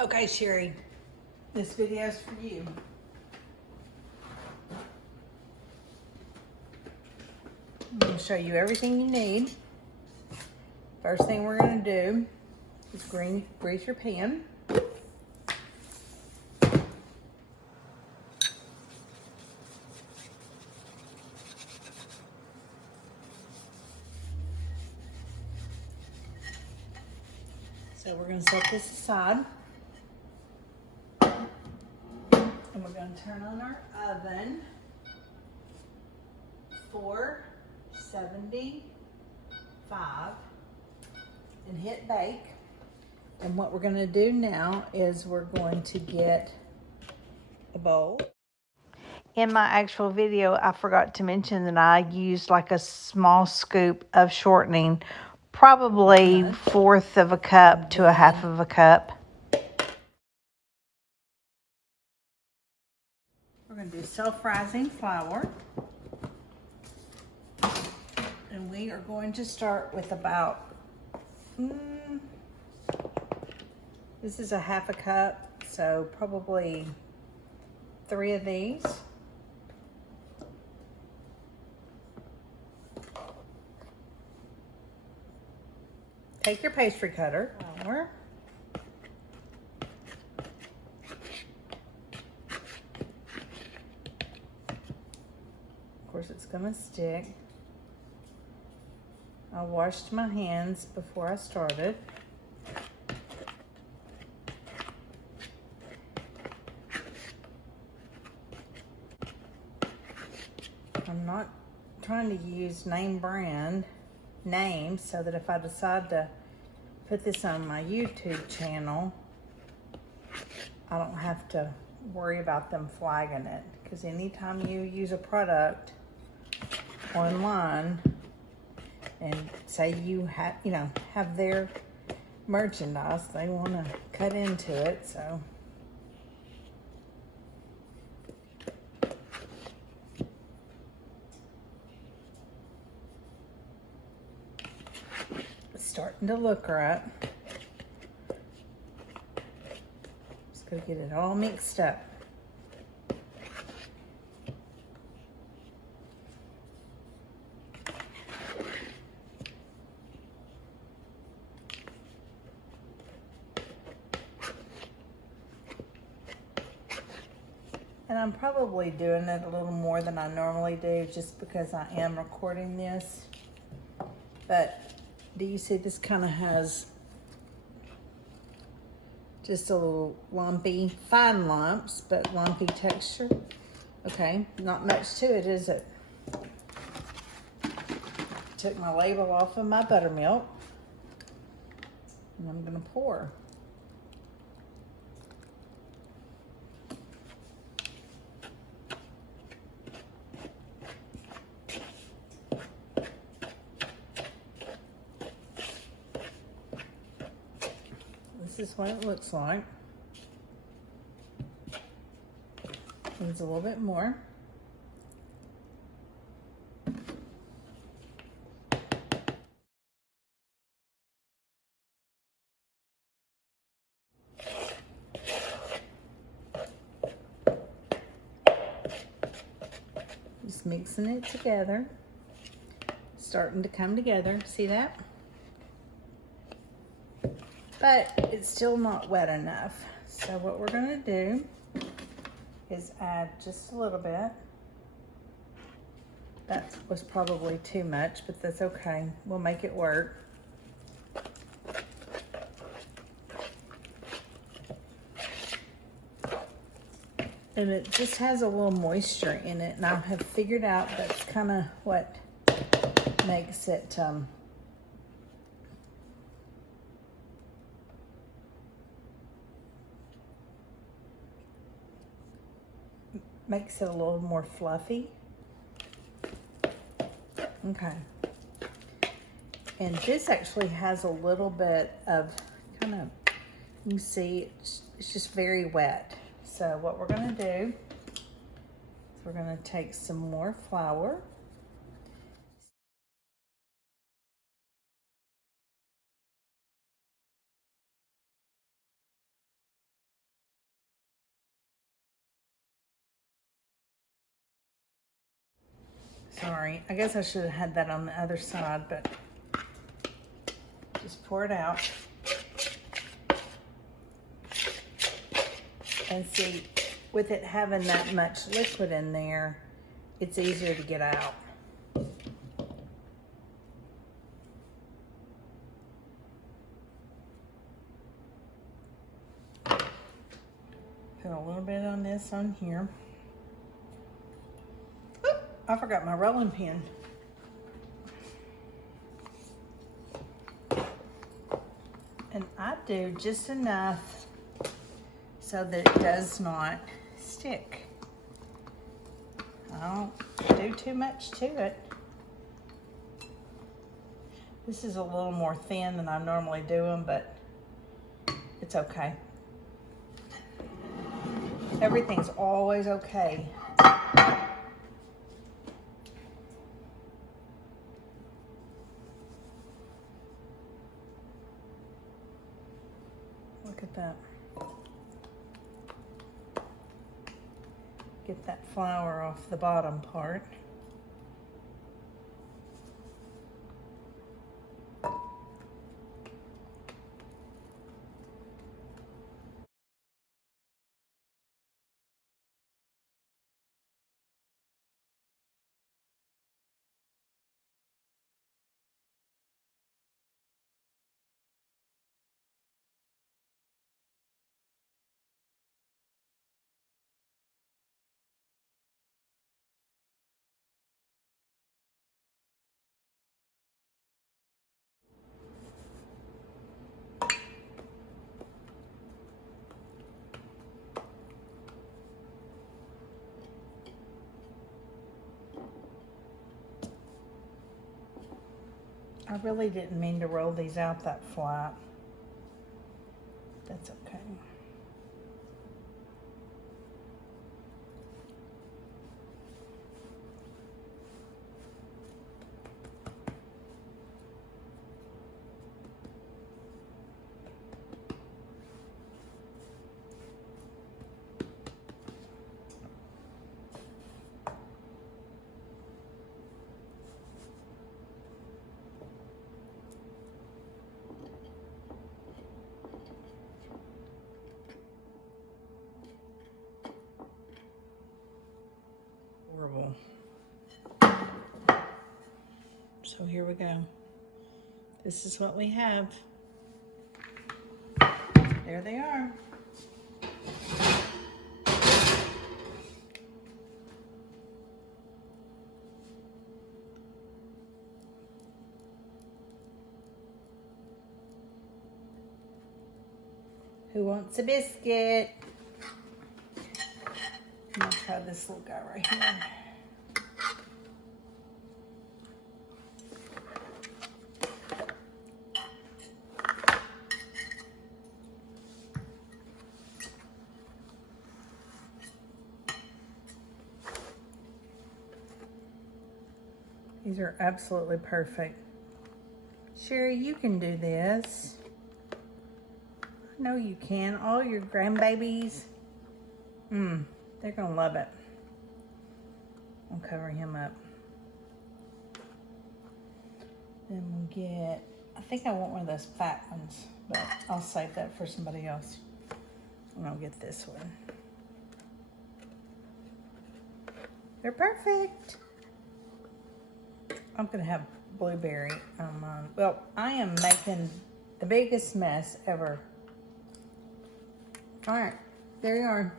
Okay, Sherry, this video's for you. I'm going to show you everything you need. First thing we're going to do is grease your pan. So we're going to set this aside. And we're going to turn on our oven. 475 and hit bake. And what we're going to do now is we're going to get a bowl. In my actual video, I forgot to mention that I used like a small scoop of shortening, probably 1/4 of a cup to 1/2 of a cup. We're going to do self-rising flour. And we are going to start with about, this is a 1/2 a cup, so probably 3 of these. Take your pastry cutter, flour. Of course, it's gonna stick. I washed my hands before I started. I'm not trying to use name brand names so that if I decide to put this on my YouTube channel, I don't have to worry about them flagging it. Because anytime you use a product online and say you have their merchandise, they want to cut into it. So it's starting to look right. Just gotta get it all mixed up. And I'm probably doing it a little more than I normally do just because I am recording this. But do you see this kind of has just a little lumpy, fine lumps, but lumpy texture? Okay, not much to it, is it? Took my label off of my buttermilk. And I'm gonna pour. This is what it looks like. Needs a little bit more. Just mixing it together. Starting to come together. See that? But it's still not wet enough. So what we're gonna do is add just a little bit. That was probably too much, but that's okay. We'll make it work. And it just has a little moisture in it, and I have figured out that's kind of what makes it makes it a little more fluffy. Okay. And this actually has a little bit of kind of, you can see it's just very wet. So what we're gonna do is we're gonna take some more flour. Sorry, I guess I should have had that on the other side, but just pour it out. And see, with it having that much liquid in there, it's easier to get out. Put a little bit on this on here. Oop, I forgot my rolling pin. And I do just enough so that it does not stick. I don't do too much to it. This is a little more thin than I normally do them, but it's okay. Everything's always okay. Look at that. Get that flour off the bottom part. I really didn't mean to roll these out that flat. That's okay. Horrible. So here we go. This is what we have. There they are. Who wants a biscuit? I'm gonna try this little guy right here. These are absolutely perfect. Sherry, you can do this. I know you can. All your grandbabies, they're gonna love it. I'll cover him up. Then we'll get, I think I want one of those fat ones, but I'll save that for somebody else. And I'll get this one. They're perfect. I'm gonna have blueberry on mine. Well, I am making the biggest mess ever. All right, there you are.